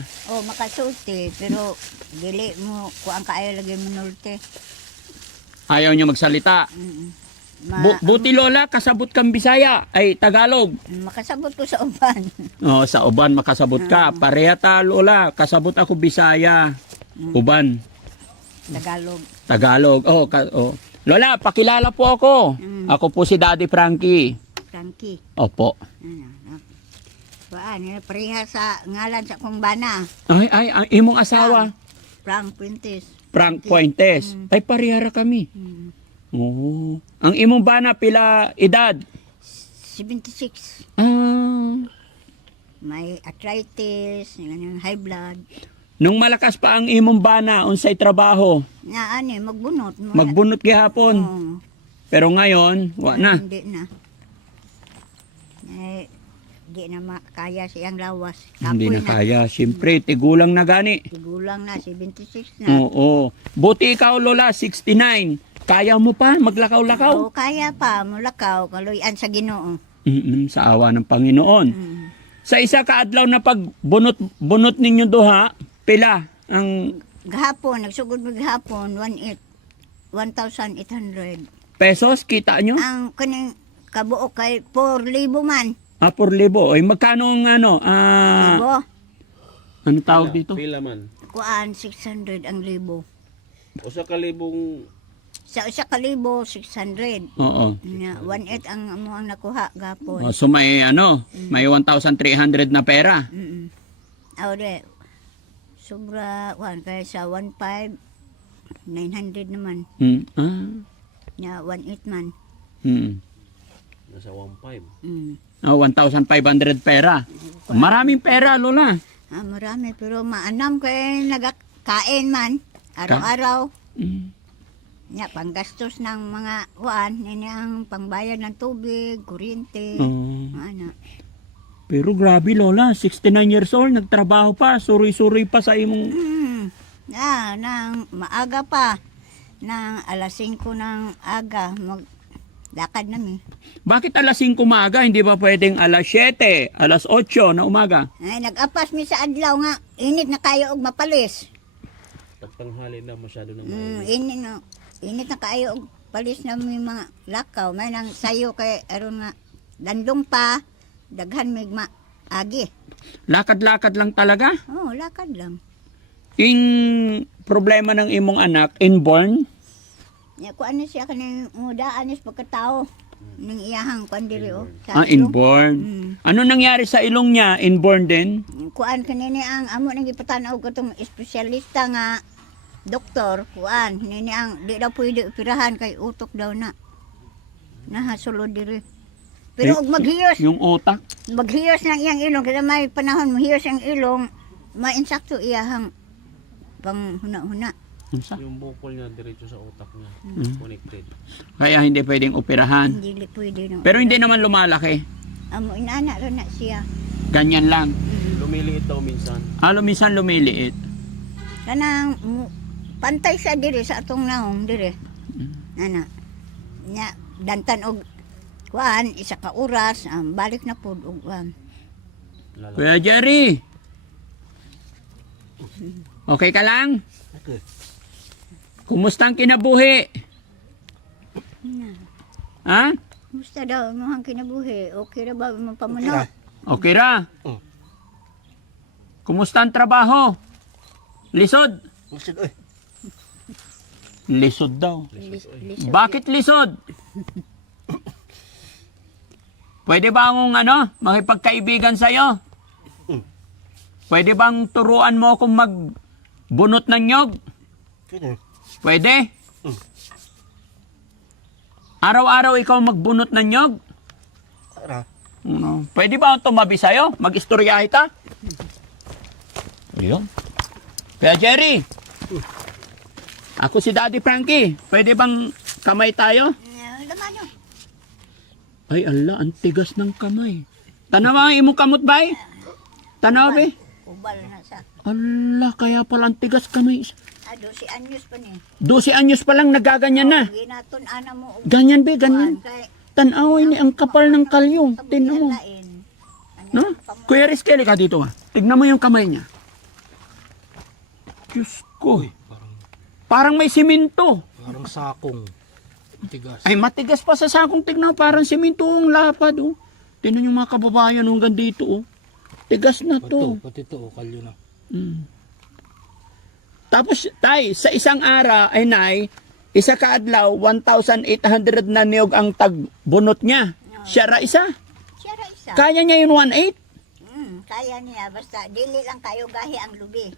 ka. Oh, makasulti. Pero, dili mo, kuang kaayo lagi mo norte. Ayaw niya magsalita. Buti lola, kasabot kang Bisaya, ay Tagalog. Makasabot ko sa uban. Oh, sa uban makasabot ka. Pareha ta lola, kasabot ako Bisaya. Uban, Tagalog. Tagalog. Oh. Lola, pakilala po ako. Ako po si Daddy Frankie. Frankie. Opo. Kuan, pareha sa ngalan sa kong bana. Ay, imong asawa. Frank Puentes. Frank Puentes. Ay, pareha ra kami. Oo. Ang imong bana pila edad? 76. May arthritis, high blood. Nung malakas pa ang imong bana, unsay trabaho? Magbunot. Magbunot gihapon. Oo. Pero ngayon, wa na. Hindi na. Di na makaya siyang lawas. Hindi na kaya. Siyempre, tigulang na gani. Tigulang na, 76 na. Oo. Buti ikaw, Lola, 69. Kaya mo pa maglakaw-lakaw? Oo, kaya pa. Mulakaw, kaluyan sa Ginoo. Sa awa ng Panginoon. Sa isa ka adlaw na pagbunot ninyo duha, pila ang Gahapon, nagsugod mo gahapon, 1,800. pesos kita nyo? Ang kaning kabuo kay 4,000 man. 4,000. Ay magkano ang ano? Libo. Ano tawag dito? Pila man. Kuan, 600 ang libo. Usa ka libong Sa isa ka libo, 600. Oo. 1,800 ang amo ang nakuha gapon. So may may 1,300 na pera. Awde. Sobra, kaya sa 1,500, 900 naman. Nya 1,800 man. nasa 1.5. 1,500 pera. Maraming pera, Lola. Marami, pero maanam kay nagakain man. Araw-araw. Nya, panggastos ng mga nini ang pangbayad ng tubig, kuryente. Ano. Pero grabe, Lola. 69 years old, nagtrabaho pa. Suri-suri pa sa imong... Nang maaga pa. Nang alas 5 ng aga, maglakad namin. Bakit alas 5 umaga? Hindi ba pwedeng alas 7, alas 8 na umaga? Ay, nag-apas mi sa adlaw nga. Init na kayo og mapalis. Pagtanghali na masyado na Init na kayo og palis na may mga lakaw. May nang sayo kay aron nga dandong pa. Daghan mig agi. Lakad-lakad lang talaga? Oh, lakad lang. Yung problema ng imong anak, inborn? Ya, kuan na siya kaning mudaan is pagkatao. Ning iyahang pandiri o. Inborn. Ano nangyari sa ilong niya? Inborn din? Kuan kanini ang amo nang gipatanaw ko tong espesyalista nga doktor. Kuan nini ang di daw pwede operahan kay utok daw na. Nahasulod diri. Pero og maghiyos, Yung utak? maghiyos ng iyang ilong kasi may panahon mahiyos ang ilong, mainsakto iyahang pang huna-huna. yung bukol niya diretso sa utak niya. Connected. Kaya hindi pwedeng operahan. Hindi pwede no. Pero hindi naman lumalaki. Amo inana ra na siya. Ganyan lang. Lumiliit daw minsan. Minsan lumiliit. Kanang pantay sa diri sa atong naong diri. Ana. Nya dantan og kuan isa ka oras balik na pud og Kuya Jerry! Okay ka lang? Okay. Kumusta ang kinabuhi? Ha? Musta daw imong kinabuhi? Okay ra ba mo pamuno? Okay ra? Kumusta ang trabaho? Lisod? Lisod daw. Bakit lisod? Pwede ba akong makipagkaibigan sa'yo? Pwede bang turuan mo akong magbunot ng nyog? Pwede? Araw-araw ikaw magbunot ng nyog? Pwede ba akong tumabi sa'yo? Mag-istoryahe ta? Ayun. Kaya Jerry, ako si Daddy Frankie. Pwede bang kamay tayo? Laman nyo. Ay, ala, ang tigas ng kamay. Tanaw ang imong kamot, bay? Tanaw, be? Ubal na sa. Ala, kaya pala ang tigas kamay. 12 anyos pa ni. 12 anyos pa lang, nagaganyan na. Ginaton ana mo. Ganyan, be, ganyan. Tanaway ni ang kapal ng kalyo. Tingnan mo. No? Kuya Rizkel, ka dito, ha? Tignan mo yung kamay niya. Diyos ko. Uy, Parang may simento. parang sakong. Tigas. Ay, matigas pa sa sakong, tignan. Parang simento ang lapad, oh. Tignan yung mga kababayan hanggang dito, oh. Tigas na to. Pati to, kalyo na. Mm. Tapos, tay, sa isang araw, ay nay, isa kaadlaw, 1,800 na niyog ang tagbunot niya. Siya ra isa. Siya ra isa. Kaya niya yung 1,800? Kaya niya, basta dili lang kayo gahi ang lubi.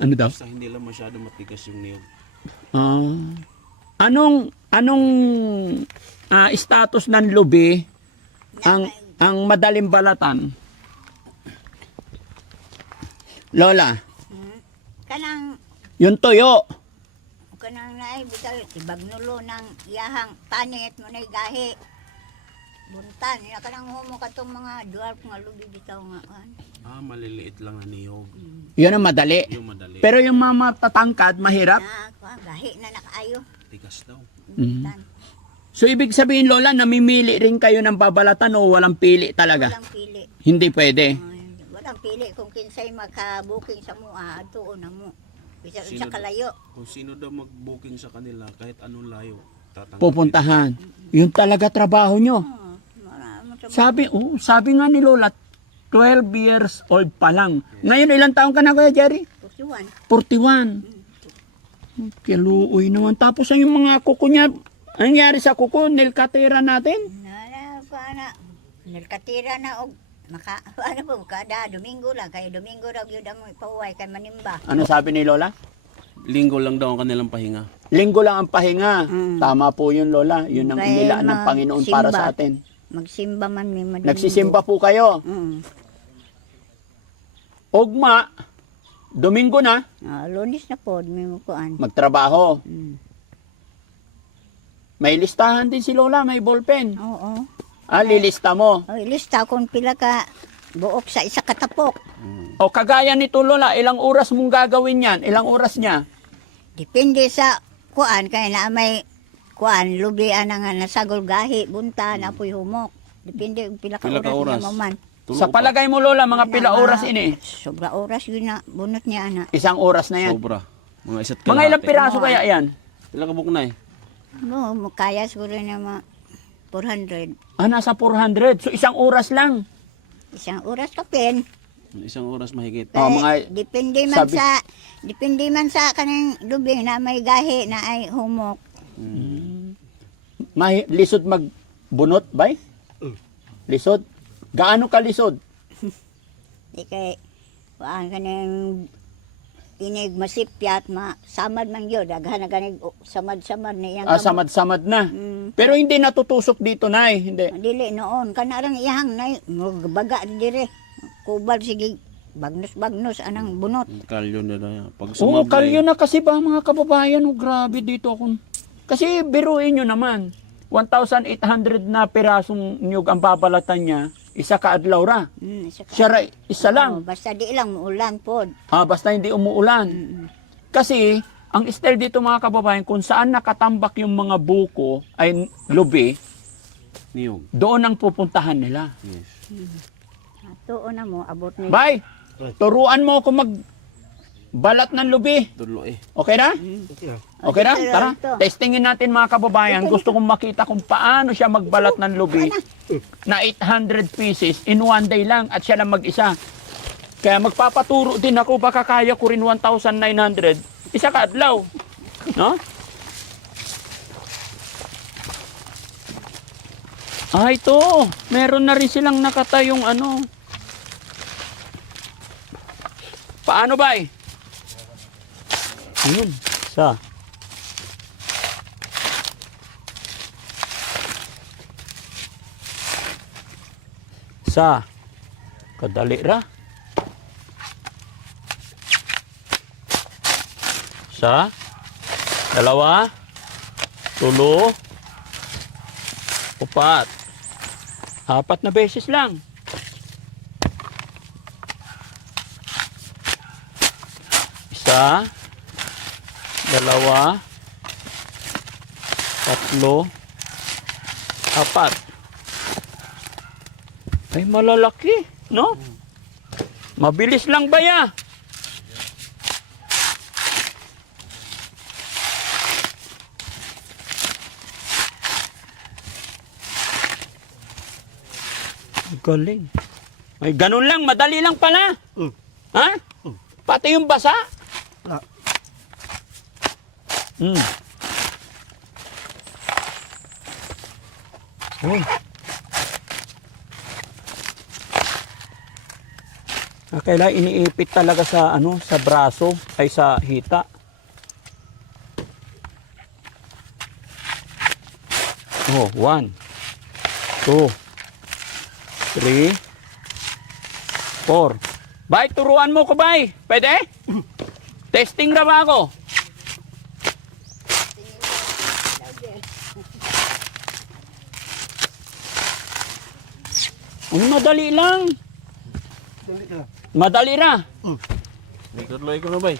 Ano daw? Basta hindi lang masyado matigas yung niyog. Anong status ng lubi ang madaling balatan? Lola, Kanang yung toyo. kanang naay bitaw ibagnulo ng iyahang panit mo na gahi. Buntan, ya kanang humo katong mga dwarf nga lubi bitaw nga. Maliliit lang na niyog. Yun ang madali. Yung madali. Pero yung mga matatangkad, mahirap. Gahi na nakaayo. Tigas daw. Buntan. So, ibig sabihin, Lola, namimili rin kayo ng babalatan o walang pili talaga? Walang pili. Hindi pwede. Walang pili kung kinsay makabuking sa mua, tuon na mo. Bisa sa kalayo. Kung sino daw mag-booking sa kanila, kahit anong layo, tatanggapin. Pupuntahan. Yun talaga trabaho nyo. Sabi nga ni Lola, 12 years old pa lang. Ngayon, ilang taon ka na, Kuya Jerry? 41. 41. Kiluoy naman. Tapos yung mga kuko niya, anong nangyari sa kuko? Nilkatira natin? Nilkatira na og ano po kada Domingo lang kay Domingo raw gyud ang pauway kay manimba. Ano sabi ni Lola? Linggo lang daw ang kanilang pahinga. Linggo lang ang pahinga. Tama po yun, Lola. Yun ang Kaya inilaan ng Panginoon para sa magsimba. atin. Magsimba man mi Domingo. Nagsisimba po kayo. Ugma, Domingo na, Lunes na pod mi mo kuan. magtrabaho. May listahan din si Lola, may ballpen. Oo. Lilista mo. Lista kung pila ka buok sa isa katapok. O kagaya nito, Lola, ilang oras mong gagawin yan? Ilang oras niya? Depende sa kuan kay na may kuan lubian nga nasagol gahi bunta na puy humok. Depende kung pila ka Pila ka oras oras? niya man. Sa palagay mo, Lola, mga pila oras ini? Sobra oras yun na bunot niya ana. Isang oras na yan. Sobra. Mga isa't Mga ilang piraso kaya yan? Ilang kabuk na eh. No, kaya siguro na mga 400. Nasa 400. So isang oras lang. Isang oras ka pen. Isang oras mahigit. Mga- Depende man sabi- sa kanang lubi na may gahi na ay humok. Lisod magbunot, bay? Lisod? Gaano ka lisod? Di kay kuan kanang inig masipyat samad man gyud daghan na ganig samad-samad na iyang Samad-samad na. Pero hindi natutusok dito, Nay. Hindi. dili noon kanarang iyang nay baga dire kubal sige bagnos anang bunot. Kalyo na na. Pag Oo, sumablay. kalyo na kasi ba mga kababayan? Oh, grabe dito ako. Kasi biruin nyo naman. 1,800 na pirasong nyug ang babalatan niya. Isa ka adlaw ra. Isa lang. Basta di lang muulan pod. Basta hindi umuulan. Kasi, ang style dito mga kababayan, kung saan nakatambak yung mga buko, ay lubi, Niyog. doon ang pupuntahan nila. Yes. Tuon na mo abot ni. Bay, turuan mo ako magbalat ng lubi. Tulo eh. Okay na? Okay na? Ito, Tara, ito. testingin natin mga kababayan. Gusto kong makita kung paano siya magbalat ng lubi na 800 pieces in one day lang at siya lang mag-isa. Kaya magpapaturo din ako, baka kaya ko rin 1,900. Isa ka adlaw. No? Ito. Meron na rin silang nakatayong ano. Paano ba eh? Ayun. Kadali ra. Dalawa, 3, 4. 4 na beses lang. Isa, 2, 3, 4. Ay, malalaki, no? Mabilis lang ba ya? Galing. Ay, ganun lang, madali lang pala. Mm. Ha? Pati yung basa? Ah. Mm. Uy. Kailangan iniipit talaga sa ano, sa braso ay sa hita. Oh, 1 2 3 4. Bay, turuan mo ko, bay. Pwede? Testing na ba ako? Madali lang. Dali na. Madali ra. May kurloy ko na ba